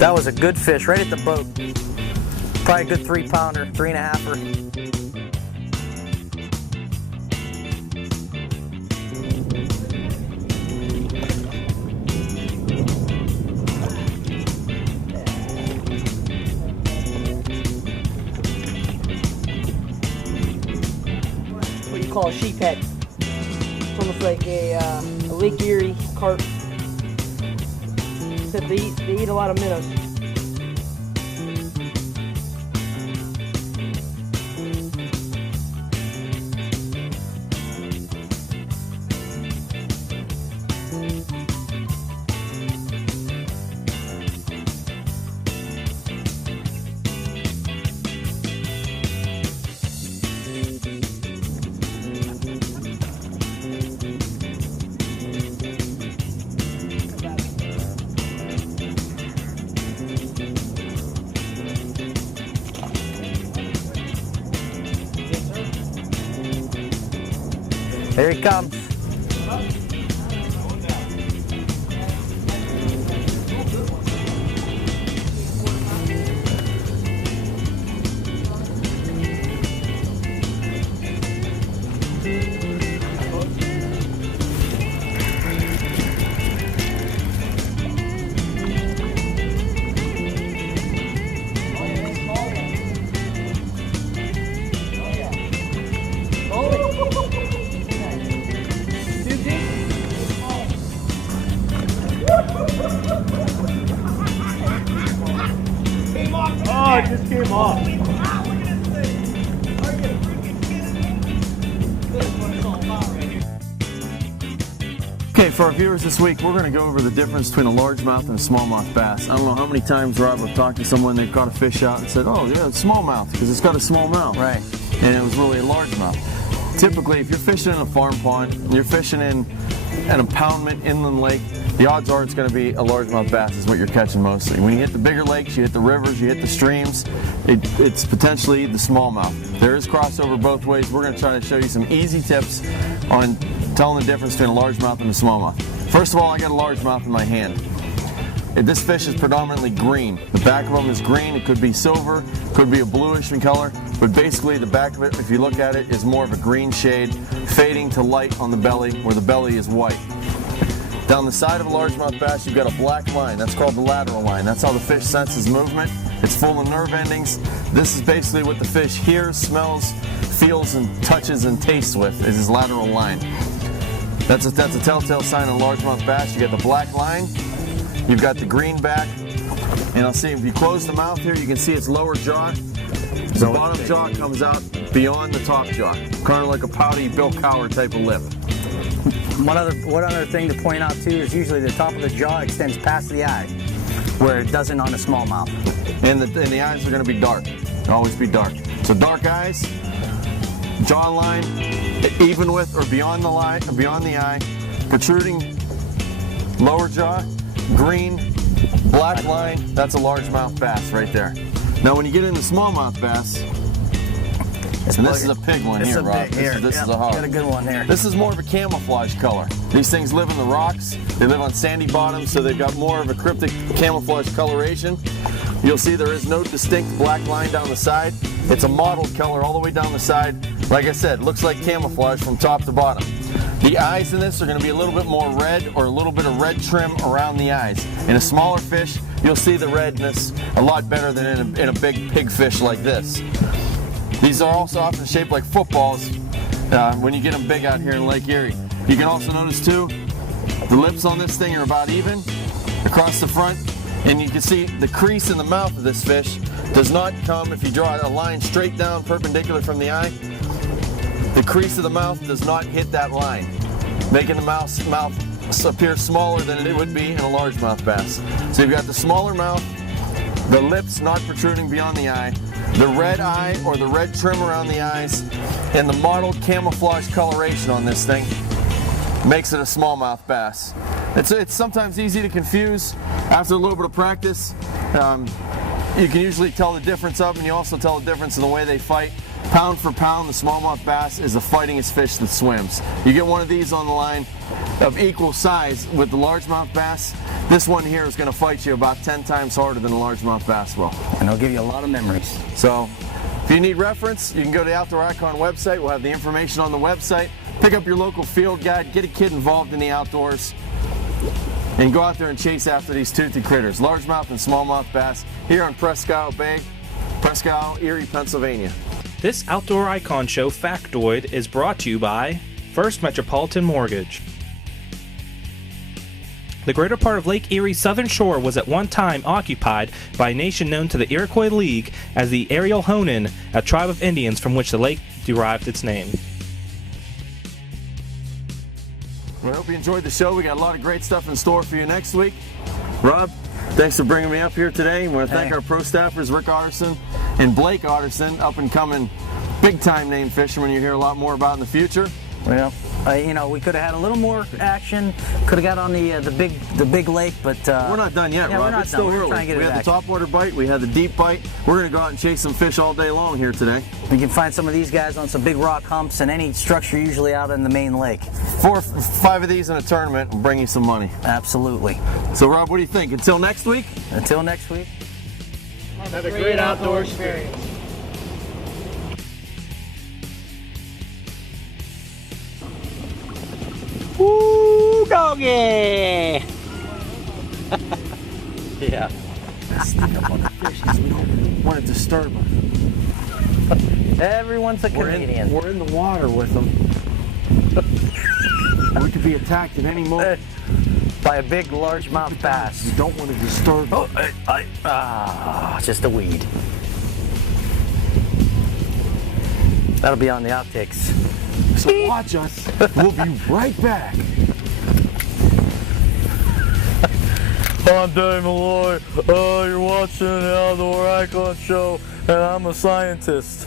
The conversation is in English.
That was a good fish right at the boat. Probably a good 3-pounder, 3.5-er. What you call a sheephead. It's almost like a Lake Erie carp. Except they eat a lot of minnows. Here he comes. Oh, it just came off. Okay, for our viewers this week, we're going to go over the difference between a largemouth and a smallmouth bass. I don't know how many times, Rob, I've talked to someone, they've caught a fish out and said, oh yeah, it's smallmouth, because it's got a small mouth. Right. And it was really a largemouth. Typically, if you're fishing in a farm pond, and you're fishing in an impoundment inland lake, the odds are it's going to be a largemouth bass is what you're catching mostly. When you hit the bigger lakes, you hit the rivers, you hit the streams, it's potentially the smallmouth. There is crossover both ways. We're going to try to show you some easy tips on telling the difference between a largemouth and a smallmouth. First of all, I got a largemouth in my hand. This fish is predominantly green. The back of them is green. It could be silver, could be a bluish in color, but basically the back of it, if you look at it, is more of a green shade, fading to light on the belly, where the belly is white. Down the side of a largemouth bass, you've got a black line. That's called the lateral line. That's how the fish senses movement. It's full of nerve endings. This is basically what the fish hears, smells, feels, and touches and tastes with, is his lateral line. That's a telltale sign of a largemouth bass. You got the black line, you've got the green back, and I'll see if you close the mouth here, you can see its lower jaw. The bottom jaw comes out beyond the top jaw, kind of like a pouty Bill Cowher type of lip. One other thing to point out too is usually the top of the jaw extends past the eye, where it doesn't on a smallmouth. And the eyes are going to be dark. They'll always be dark. So dark eyes, jawline, even with or beyond the line, or beyond the eye, protruding lower jaw, green, black line. That's a largemouth bass right there. Now, when you get into smallmouth bass. And this is a pig one here, Rob. This is a hog. Got a good one here. This is more of a camouflage color. These things live in the rocks. They live on sandy bottoms, so they've got more of a cryptic camouflage coloration. You'll see there is no distinct black line down the side. It's a mottled color all the way down the side. Like I said, looks like camouflage from top to bottom. The eyes in this are going to be a little bit more red, or a little bit of red trim around the eyes. In a smaller fish, you'll see the redness a lot better than in a big pig fish like this. These are also often shaped like footballs when you get them big out here in Lake Erie. You can also notice too, the lips on this thing are about even across the front, and you can see the crease in the mouth of this fish does not come, if you draw a line straight down perpendicular from the eye, the crease of the mouth does not hit that line, making the mouth appear smaller than it would be in a largemouth bass. So you've got the smaller mouth, the lips not protruding beyond the eye, the red eye or the red trim around the eyes, and the mottled camouflage coloration on this thing makes it a smallmouth bass. It's sometimes easy to confuse after a little bit of practice. You can usually tell the difference of them, and you also tell the difference in the way they fight pound for pound, the smallmouth bass is the fightingest fish that swims. You get one of these on the line of equal size with the largemouth bass, this one here is going to fight you about 10 times harder than a largemouth bass will. And it'll give you a lot of memories. So, if you need reference, you can go to the Outdoor Icon website. We'll have the information on the website. Pick up your local field guide, get a kid involved in the outdoors, and go out there and chase after these toothy critters, largemouth and smallmouth bass, here on Presque Isle Bay, Presque Isle, Erie, Pennsylvania. This Outdoor Icon Show factoid is brought to you by First Metropolitan Mortgage. The greater part of Lake Erie's southern shore was at one time occupied by a nation known to the Iroquois League as the Ariohonan, a tribe of Indians from which the lake derived its name. I hope you enjoyed the show. We got a lot of great stuff in store for you next week. Rob, thanks for bringing me up here today. I want to thank our pro staffers, Rick Otterson and Blake Otterson, up and coming big time name fishermen you hear a lot more about in the future. Well, you know, we could have had a little more action. Could have got on the big lake, but we're not done yet, Rob. It's still early. We had the topwater bite, we had the deep bite. We're going to go out and chase some fish all day long here today. We can find some of these guys on some big rock humps and any structure usually out in the main lake. 4 or 5 of these in a tournament will bring you some money. Absolutely. So, Rob, what do you think? Until next week? Until next week. Have a great outdoor experience. Woo, doggy! Yeah. Sneak up on the fish because we don't want to disturb them. Everyone's a comedian. We're in the water with them. We could be attacked at any moment. By a big largemouth bass. You don't want to disturb them. Just a weed. That'll be on the outtakes. So watch us. We'll be right back. I'm Dave Malloy. You're watching the Outdoor Icon Show, and I'm a scientist.